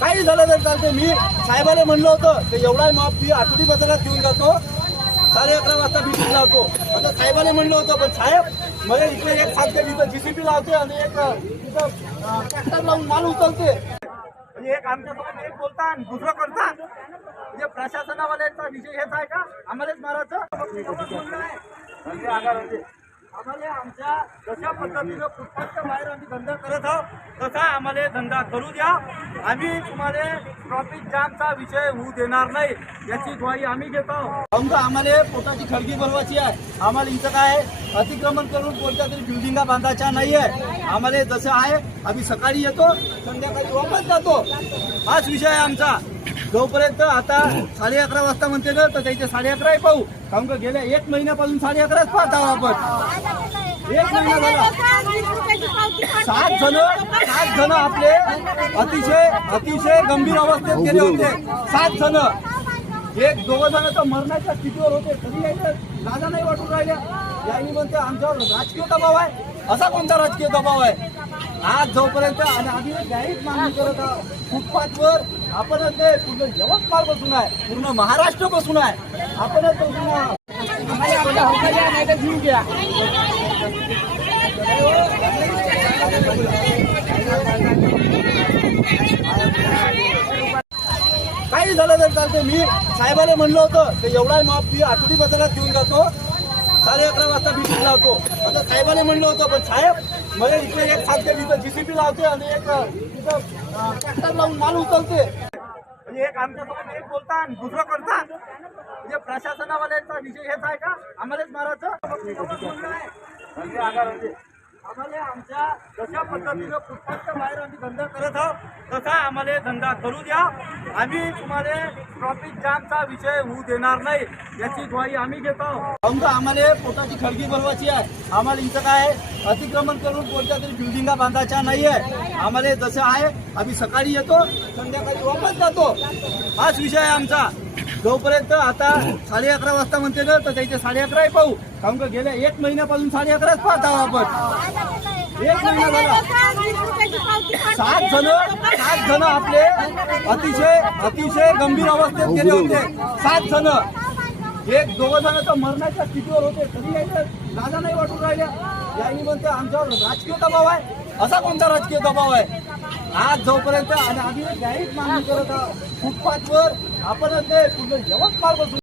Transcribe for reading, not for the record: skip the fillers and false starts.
काही झालं तर चालते. मी साहेबाला म्हणलं होतं की एवढा माफ फी आठवडी बाजारात घेऊन जातो, 11:30 वाजता मी लावतो. आता साहेबाला म्हणलं होतं, पण साहेब मला इकडे एक सांगते तिथं जीसीबी लावते आणि एक तिथं ट्रॅक्टर लावून माल उचलते. म्हणजे एक आमच्यासोबत एक बोलता आणि दुसरं करता. म्हणजे प्रशासनावाल्यांचा विषय हेच आहे का आम्हालाच मारायचं? आम्हाला आमच्या जशा पद्धतीनं फुटपाथच्या बाहेर आम्ही धंदा करत आहोत तसा आम्हाला धंदा करू द्या. आम्ही तुम्हाला ट्रॉफिक जामचा विषय होऊ देणार नाही याची ग्वाही आम्ही घेतो. आमचं आम्हाला पोटाची खळगी भरवायची आहे. आम्हाला इथं काय अतिक्रमण करून कोणत्या तरी बिल्डिंगा बांधायच्या नाही आहे. आम्हाला जसं आहे आम्ही सकाळी येतो, संध्याकाळी वापस जातो. हाच विषय आहे आमचा. जोपर्यंत आता 11:30 वाजता म्हणते ना तर त्याचे 11:30 पाहू. कारण का गेल्या 1 महिन्यापासून 11:30 पाहत आहोत आपण. 1 महिना झाला. 7 जण आपले अतिशय गंभीर अवस्थेत गेले होते. 7 जण. एक 2 जण तर मरणाच्या स्थितीवर होते. कधी यायचं लाजा नाही वाटून राहिल्या. याही म्हणते आमच्यावर राजकीय दबाव आहे. असा कोणता राजकीय दबाव आहे? आज जोपर्यंत आणि आम्ही न्यायिक मागणी करत आहोत. फुटपाथवर आपणच नाही, पूर्ण यवतमाळ बसून आहे, पूर्ण महाराष्ट्र बसून आहे. आपणच बसून आहे. काही झालं तर चालते. मी साहेबाला म्हणलं होतं की एवढा माफ फी आठवडी बाजारात घेऊन जातो, 11:30 वाजता मी लावतो. आता साहेबाला म्हणलं होतं, पण साहेब मला इकडे एक सांगते तिथं जीसीबी लावते आणि एक तिथं ट्रॅक्टर लावून माल उचलते. म्हणजे एक आमच्यासोबत एक बोलता आणि दुसरं करता. म्हणजे प्रशासनावाल्यांचा विषय हेच आहे का आम्हालाच मारायचं? आम्हाला आमच्या जशा पद्धतीनं फुटपाथच्या बाहेर आम्ही धंदा करत आहोत तसा आम्हाला धंदा करू द्या. आम्ही तुम्हाला ट्रॉफिक जामचा विषय होऊ देणार नाही याची ग्वाही आम्ही घेतो. आमचं आम्हाला पोटाची खळगी भरवायची आहे. आम्हाला इथं काय अतिक्रमण करून कोणत्या तरी बिल्डिंगा बांधायच्या नाही आहे. आम्हाला जसं आहे आम्ही सकाळी येतो, संध्याकाळी वापस जातो. हाच विषय आहे आमचा. जोपर्यंत आता 11:30 वाजता म्हणते ना तर त्याचे 11:30 पाहू. कारण का गेल्या 1 महिन्यापासून 11:30 पाहत आहोत आपण. 1 महिना झाला. 7 जण आपले अतिशय गंभीर अवस्थेत गेले होते. 7 जण. एक 2 जण तर मरणाच्या स्थितीवर होते. कधी यायचं लाजा नाही वाटून राहिल्या. याही म्हणते आमच्यावर राजकीय दबाव आहे. असा कोणता राजकीय दबाव आहे? आज जोपर्यंत आणि आम्ही न्यायिक मागणी करत आहोत. फुटपाथवर आपणच नाही, पूर्ण यवतमाळ बसून